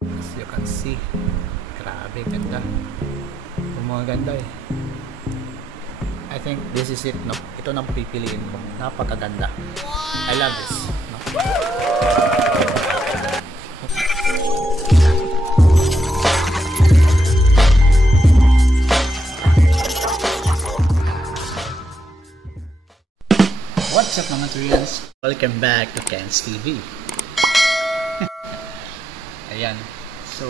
As you can see, grabe ganda. Gumaganda eh. I think this is it, no? Ito na pipiliin ko. Napakaganda. I love this, no? What's up mga Turians? Welcome back to Ken's TV. Ayan. So,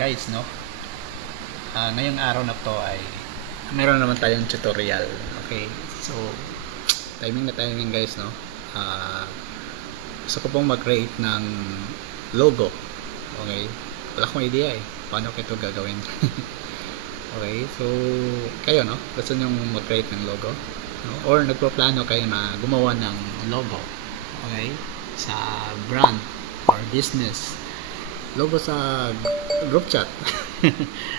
guys, no? Ngayong araw na to ay meron naman tayong tutorial. Okay? So, timing na timing guys, no? Gusto ko pong mag-create ng logo. Okay? Wala akong idea eh. Paano ko ito gagawin? Okay? So, kayo, no? Gusto nyo mag-create ng logo? No? Or nagpo-plano kayo na gumawa ng logo. Okay? Sa brand or business. Logo sa group chat.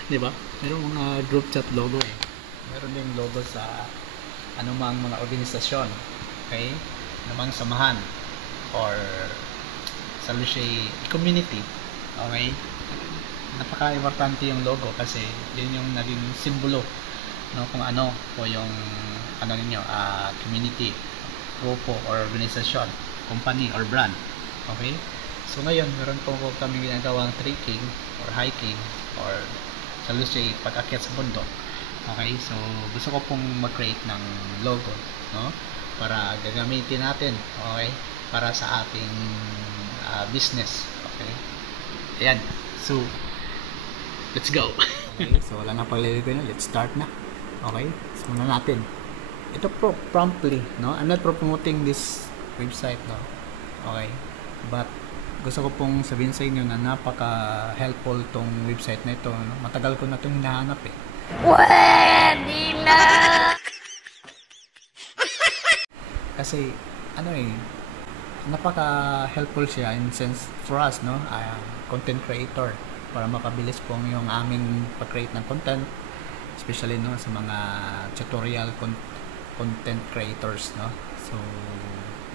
'Di ba? Merong mga group chat logo eh. Meron ding logo sa anumang mga organisasyon. Okay? Anumang samahan or sa community. Okay? Napaka-importante yung logo kasi yun yung naging simbolo, no, kung ano po yung ano ninyo, community, grupo or organisasyon, company or brand. Okay? So ngayon, meron po kami ginagawang trekking or hiking or sa Lucy, pag-akyat sa bundok. Okay? So gusto ko pong mag-create ng logo, no? Para gagamitin natin, okay? Para sa ating business. Okay? Ayan. So, let's go. Okay? So wala na paglilikoy na. Let's start na. Okay? So muna natin. Ito promptly, no? I'm not promoting this website, no? Okay? But gusto ko pong sabihin sa inyo na napaka-helpful tong website na ito, no? Matagal ko na itong hinahanap eh. Pwede na! Kasi, ano eh, napaka-helpful siya in sense for us, no? Content creator. Para makabilis pong yung aming pag-create ng content. Especially, no, sa mga tutorial content creators, no? So,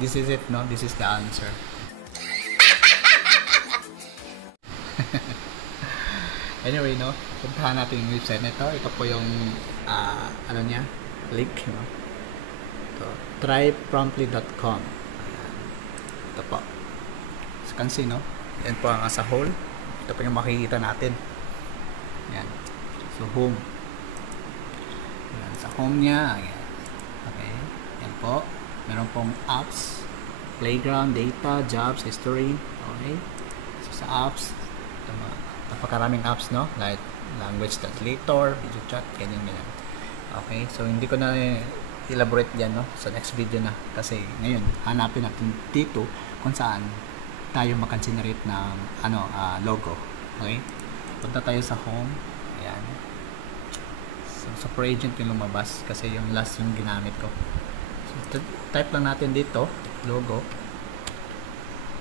this is it, no? This is the answer. Anyway, no, puntahan natin yung website nito. Ito po yung ano niya, link, no? Ito, trypromptly.com. Ito po. As you can see, no? Yan po ang as a whole. Ito po yung makikita natin. Yan. So, home. Yan, sa home niya. Yan. Okay. Yan po. Meron pong apps, playground, data, jobs, history. Okay. So, sa apps, napakaraming apps, no? Like language translator, video chat, ganyan. Okay, so hindi ko na elaborate yan, no? Sa next video na. Kasi ngayon, hanapin natin dito kung saan tayo makagenerate ng logo. Okay? Punta tayo sa home. Ayan. So, super agent yung lumabas kasi yung last yung ginamit ko. So, type lang natin dito, logo.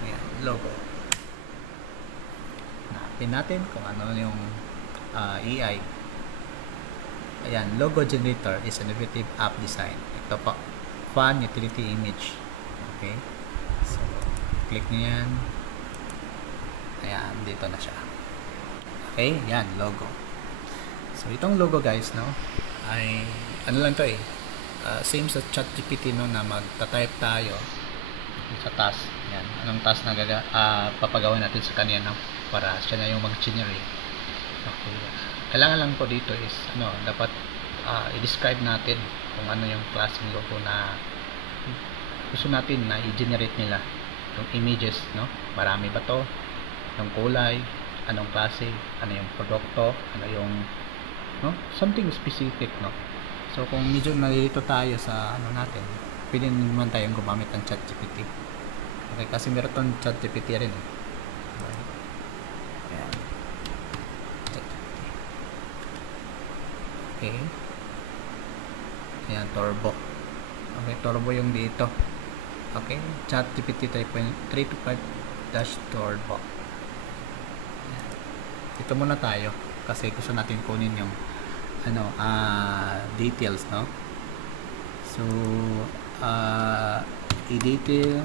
Ayan, logo. Hanapin natin kung ano yung AI. Ayan, logo generator is an innovative app design. Ito po, fun utility image. Okay, so click nyo yan. Ayan, dito na siya. Okay, yan, logo. So itong logo guys, no, ay ano lang to eh, same sa ChatGPT, no, na magta-type tayo sa task. Yan, anong task na papagawa natin sa kanya, no, para siya na yung mag-generate. Okay. Kailangan lang po dito is dapat i-describe natin kung ano yung klaseng logo na gusto natin na i-generate nila. Yung images, no? Marami ba to? Yung kulay, anong klase, ano yung produkto, ano yung something specific, no? So kung medyo nalilito tayo sa natin, pwede naman tayong gumamit ng ChatGPT. Okay, kasi meron tong ChatGPT rin eh. Okay. Ayan, turbo. Okay, turbo yung dito. Okay, ChatGPT 3.5-turbo. Ito muna tayo kasi gusto natin kunin yung details, no? So, i-detail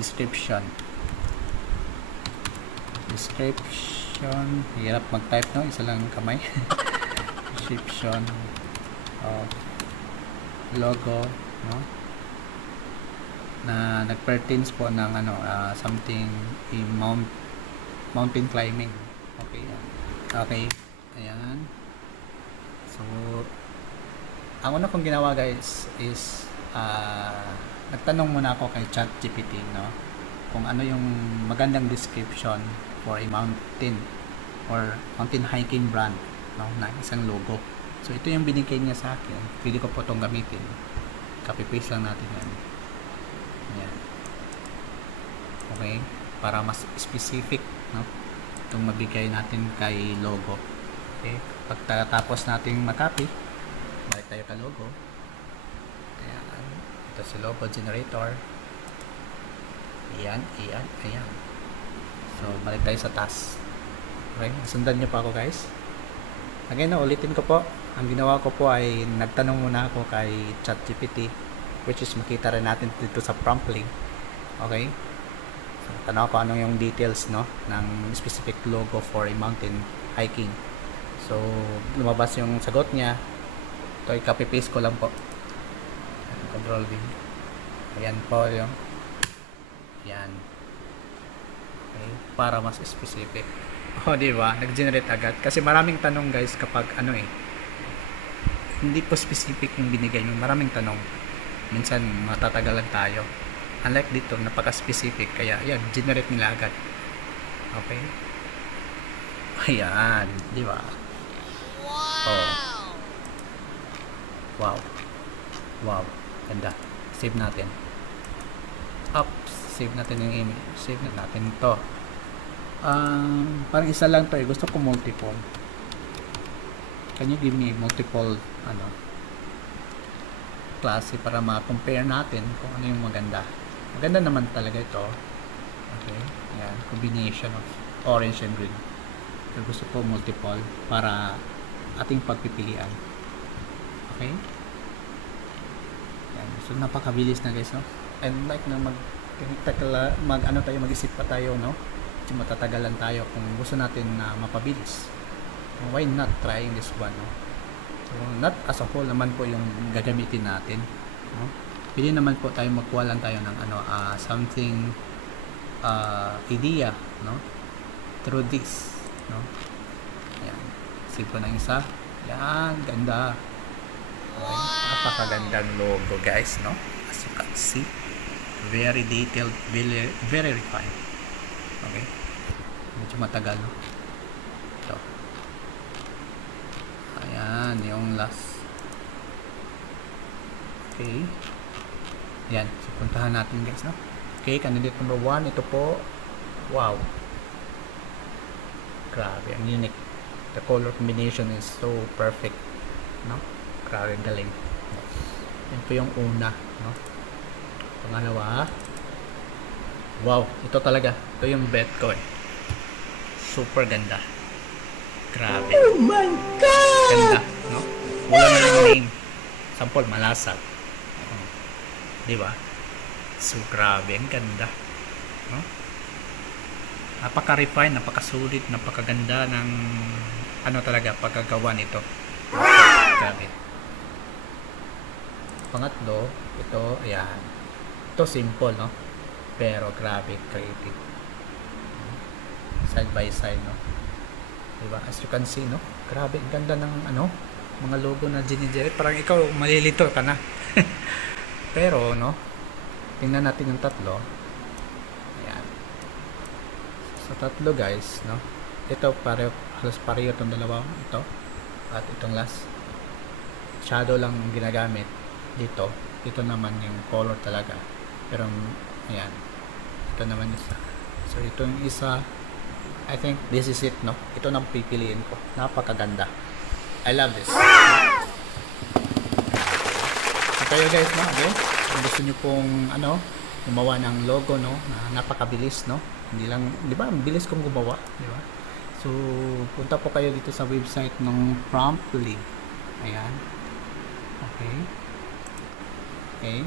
description description, hirap mag-type, no? Isa lang kamay. Description of logo, no? Na nag-pertains po ng something mountain climbing. Okay, yan. Okay, ayan. So, ang una kong ginawa guys is nagtanong muna ako kay ChatGPT, no? Kung ano yung magandang description for a mountain or mountain hiking brand, no? Na isang logo. So, ito yung binigay niya sa akin. Pwede ko po itong gamitin. Copy-paste lang natin yan. Ayan. Okay? Para mas specific, no? Itong mabigay natin kay logo. Okay? Pagkatapos natin makopy, balik tayo kay logo. Ayan. Ito si logo generator. Ayan. So, balik tayo sa task. Okay? Sundan nyo pa ako guys. Again, ulitin ko po. Ang ginawa ko po ay nagtanong muna ako kay ChatGPT, which is makita rin natin dito sa prompt link. Okay? So, tanong ko anong yung details, no, ng specific logo for a mountain hiking. So, lumabas yung sagot niya. Ito ay copy-paste ko lang po. Control V. Ayan po yung. Ayan. Okay? Para mas specific. O, diba? Nag-generate agad. Kasi maraming tanong guys kapag hindi po specific yung binigay nyo. Maraming tanong. Minsan matatagalan tayo. Unlike dito, napaka-specific. Kaya, yan, generate nila agad. Okay? Ayan. Diba? Oh. Wow. Ganda. Save natin. Save natin yung image. Save na natin to. Parang isa lang to eh. Gusto ko multiple. Can you give me multiple klase para ma-compare natin kung ano yung maganda. Maganda naman talaga ito. Okay. Ayan. Combination of orange and green. So, gusto ko multiple para ating pagpipilian. Okay. Ayan. So, napakabilis na guys, no? And like na mag-isip pa tayo, no? Matatagalan tayo kung gusto natin na mapabilis. Why not trying this one, no? So, not as a whole naman po yung gagamitin natin, no? Pili naman po tayo, magkuha lang tayo ng something idea, no? Through this, no? Ayan. Save ko ng isa. Ayan, ganda. Okay. Napakagandang logo guys, no? As you can see, very detailed, very refined. Okay. Medyo matagal, no? Ito. Ayan, yung last. Okay. Ayan. So, puntahan natin guys, no? Okay, candidate number 1. Ito po. Wow. Grabe, ang unique. The color combination is so perfect, no? Grabe, galing. Yan po yung una, no? Pangalawa. Wow, ito talaga. Ito yung bet ko eh. Super ganda. Grabe. Oh my God! Ganda, no? Wala na yung name. Sample, malasag. Diba? So, grabe. Ang ganda. No? Napaka-refine, napaka-sulit, napakaganda ng talaga pagkagawa nito. Grabe. Pangatlo, ito, ayan. Ito simple, no? Pero grabe, creative. Side by side, no? Diba? As you can see, no? Grabe, ang ganda ng mga logo na ginigerate. Parang ikaw, malilito ka na. Pero, no? Tingnan natin yung tatlo. Ayan. Sa tatlo, guys, no? Ito, halos pareho itong dalawa. Ito. At itong last. Shadow lang ginagamit. Dito. Ito naman yung color talaga. Pero, ayan. Ito naman isa. So, ito yung isa. I think this is it, no? Ito nang pipiliin ko. Napakaganda. I love this. So, kayo guys, no? Okay? Kung gusto nyo pong, gumawa ng logo, no? Na napakabilis, no? Hindi lang, di ba? Ang bilis kong gumawa, di ba? So, punta po kayo dito sa website ng Promptly. Ayan. Okay. Okay.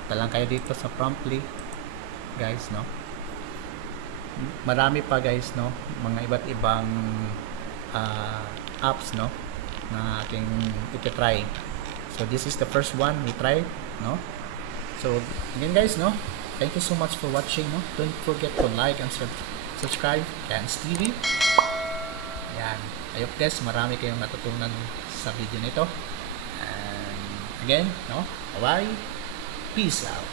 Punta lang kayo dito sa Promptly, guys, no? marami pa guys, no, mga iba't ibang apps, no, na ating iti-try. So this is the first one we tried, no. So again guys, no, thank you so much for watching, no. Don't forget to like and subscribe Ken's TV. Yan. I hope guys marami kayong natutunan sa video nito. And again, no, bye, peace out.